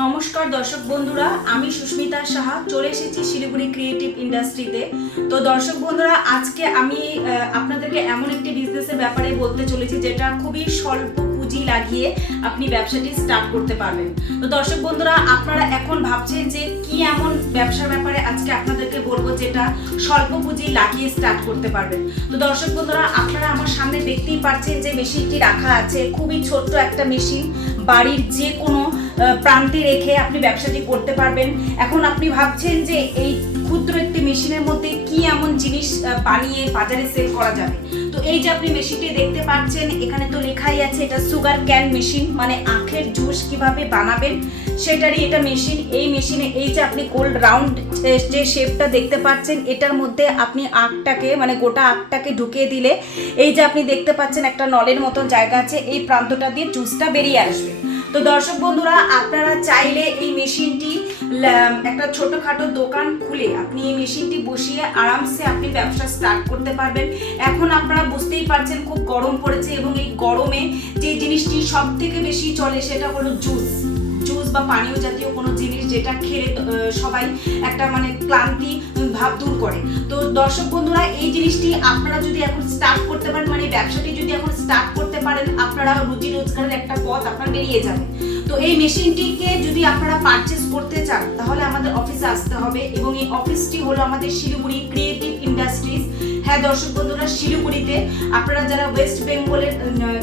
নমস্কার দর্শক বন্ধুরা, আমি সুস্মিতা সাহা চলে এসেছি শিলিগুড়ি ক্রিয়েটিভ ইন্ডাস্ট্রিতে। তো দর্শক বন্ধুরা, আজকে আমি আপনাদেরকে এমন একটি বিজনেসের ব্যাপারে বলতে চলেছি যেটা খুবই স্বল্প পুঁজি লাগিয়ে আপনি ব্যবসাটি স্টার্ট করতে পারবেন। তো দর্শক বন্ধুরা, আপনারা এখন ভাবছেন যে কি এমন ব্যবসার ব্যাপারে আজকে আপনাদেরকে বলবো যেটা স্বল্প পুঁজি লাগিয়ে স্টার্ট করতে পারবেন। তো দর্শক বন্ধুরা, আপনারা আমার সামনে দেখতেই পাচ্ছেন যে মেশিনটি রাখা আছে। খুবই ছোট্ট একটা মেশিন, বাড়ির যে কোনো প্রান্তে রেখে আপনি ব্যবসাটি করতে পারবেন। এখন আপনি ভাবছেন যে এই ক্ষুদ্র একটি মেশিনের মধ্যে কি এমন জিনিস বানিয়ে বাজারে সেল করা যাবে। তো এই যে আপনি মেশিনটি দেখতে পাচ্ছেন, এখানে তো লেখাই আছে এটা সুগার ক্যান মেশিন, মানে আখের জুস কিভাবে বানাবেন সেটারই এটা মেশিন। এই মেশিনে এই যে আপনি গোল্ড রাউন্ড যে শেপটা দেখতে পাচ্ছেন, এটার মধ্যে আপনি আখটাকে মানে গোটা আখটাকে ঢুকিয়ে দিলে এই যে আপনি দেখতে পাচ্ছেন একটা নলের মতন জায়গা আছে, এই প্রান্তটা দিয়ে জুসটা বেরিয়ে আসবে। তো দর্শক বন্ধুরা, আপনারা চাইলে এই মেশিনটি একটা ছোটখাটো দোকান খুলে আপনি এই মেশিনটি বসিয়ে আরামসে আপনি ব্যবসা স্টার্ট করতে পারবেন। এখন আপনারা বুঝতেই পারছেন খুব গরম পড়েছে এবং এই গরমে যে জিনিসটি সব থেকে বেশি চলে সেটা হলো জুস বা পানীয় জাতীয় কোনো জিনিস, যেটা খেলে সবাই একটা মানে ক্লান্তি ভাব দূর করে। তো দর্শক বন্ধুরা, এই জিনিসটি আপনারা যদি এখন স্টার্ট করতে পারেন, মানে ব্যবসাটি যদি এখন স্টার্ট করতে পারেন, আপনারা রুজি রোজগারের একটা পথ আপনার বেরিয়ে যাবে। তো এই মেশিনটিকে যদি আপনারা পারচেস করতে চান তাহলে আমাদের অফিসে আসতে হবে, এবং এই অফিসটি হলো আমাদের শিলিগুড়ি ক্রিয়েটিভ ইন্ডাস্ট্রিজ। হ্যাঁ দর্শক বন্ধুরা, শিলিগুড়িতে। আপনারা যারা ওয়েস্ট বেঙ্গলের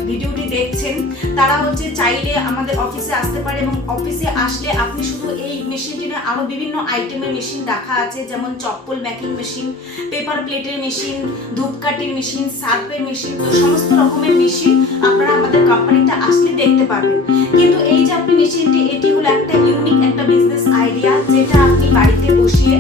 ভিডিওটি দেখছেন তারা চাইলে আমাদের অফিসে আসতে পারে, এবং অফিসে আসলে আপনি শুধু এই মেশিনটি না, আরও বিভিন্ন আইটেমের মেশিন রাখা আছে, যেমন চপ্পল মেকিং মেশিন, পেপার প্লেটের মেশিন, ধূপকাঠির মেশিন, সার্ফের মেশিন, তো সমস্ত রকমের মেশিন আপনারা আমাদের কোম্পানিতে আসলে দেখতে পারবেন। কিন্তু এই যে আপনি মেশিনটি, এটি হলো একটা ইউনিক একটা বিজনেস আইডিয়া, যেটা আপনি বাড়িতে বসিয়ে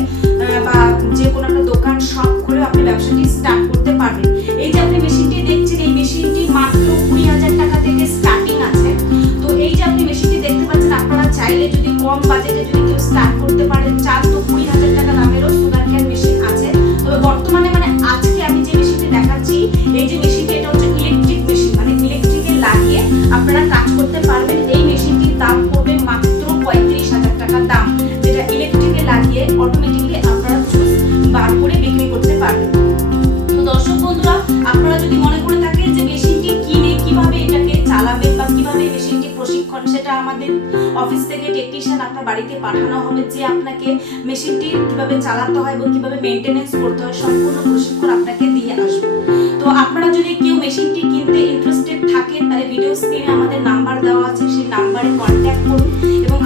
বা যে কোনো একটা দোকান শপ খুলে আপনি ব্যবসাটি স্টার্ট করতে পারবেন। এই যে আপনি মেশিনটি দেখছেন, এই মেশিনটি মাত্র 20,000 টাকা থেকে স্টার্টিং আছে। তো এই যে আপনি মেশিনটি দেখতে পাচ্ছেন, আপনারা চাইলে যদি কম বাজেটে যদি কেউ স্টার্ট করতে পারেন চান, তো 20,000 টাকা দামেরও সুগার ক্যান মেশিন আছে। তবে বর্তমানে মানে আজকে আমি যে মেশিনটি দেখাচ্ছি, এই যে মেশিনটি, এটা হচ্ছে ইলেকট্রিক মেশিন, মানে ইলেকট্রিকে লাগিয়ে আপনারা কাজ করতে পারবেন। এই মেশিনটির দাম পড়বে মাত্র 35,000 টাকা দাম, যেটা ইলেকট্রিকে লাগিয়ে অটোমেটিকলি আপনারা জুস বার করে বিক্রি করতে পারবেন। তো দর্শক বন্ধুরা, আপনারা যদি মনে করে থাকেন যে মেশিনটি কিনে কিভাবে এটাকে চালাবেন বা কিভাবে মেশিনটি প্রশিক্ষণ, সেটা আমাদের অফিস থেকে টেকনিশিয়ান আপনার বাড়িতে পাঠানো হবে, যে আপনাকে মেশিনটি কিভাবে চালাতে হয় এবং কিভাবে মেইনটেনেন্স করতে হয় সম্পূর্ণ প্রশিক্ষণ আপনাকে দিয়ে আসবে। তো আপনারা যদি কেউ মেশিনটি কিনতে ইন্টারেস্টেড থাকেন তাহলে ভিডিও স্ক্রিনে আমাদের নাম্বার দেওয়া আছে, সেই নাম্বারে কন্ট্যাক্ট করুন এবং